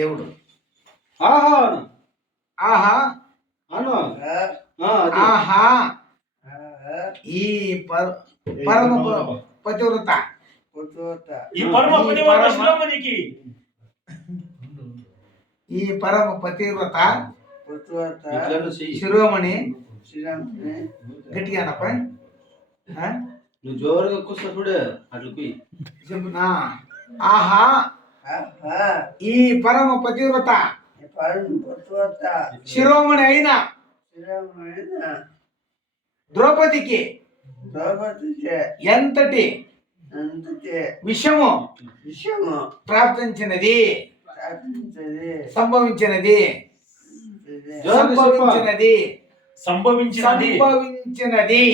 దేవుడు. ఆహా ఆహా అను ఆహా ఈ పరమ పతివ్రత ఈ పరమ పతివ్రత శిరోమణికి ఈ పరమ పతివ్రత శిరోమణి గట్టిగా అనపై నువ్వు జోరుగా కూర్చో చూడే అట్లకి చెప్పునా. ఆహా ఈ పరమ పతివ్రత శిరోమణి అయిన ద్రౌపదికి ఎంతటి విషము ప్రాప్తించినది సంభవించినది సంభవించినది సంభవించినది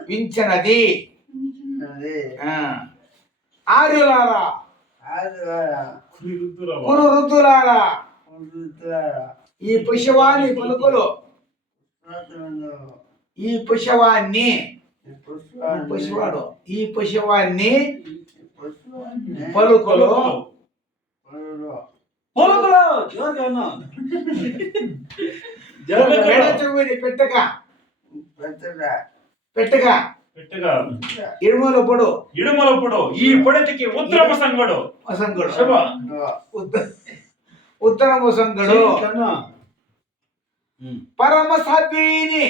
సంభవించినది. ఆర్యులారా కురు వృద్ధులారా ఈ పశువాని పలుకులు ఈ పశువాన్ని పశువాడు ఈ పశువాన్ని పలుకులు పెట్టగా పెట్టగా ఇడుమలప్పుడు ఈ పొడతికి ఉత్తరమ సంగడు ఉత్తరమ సంగడు పరమ సాధ్వీని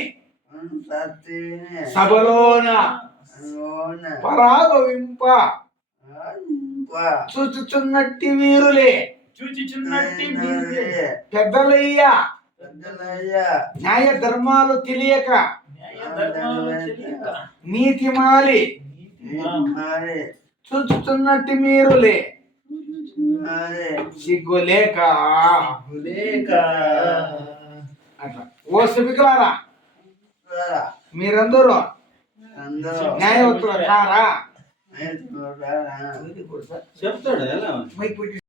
సభలోన పరాభవింప చూచుచున్నట్టి వీరులే పెద్దలయ్య న్యాయ ధర్మాలు తెలియక నీతిమాలి చూచుచున్నట్టి మీరులే సిగ్గులేక అట్లా. ఓ శిబికలారా మీరందరూ న్యాయవంతుల కారా చెప్తాడు మైక్ పెట్టి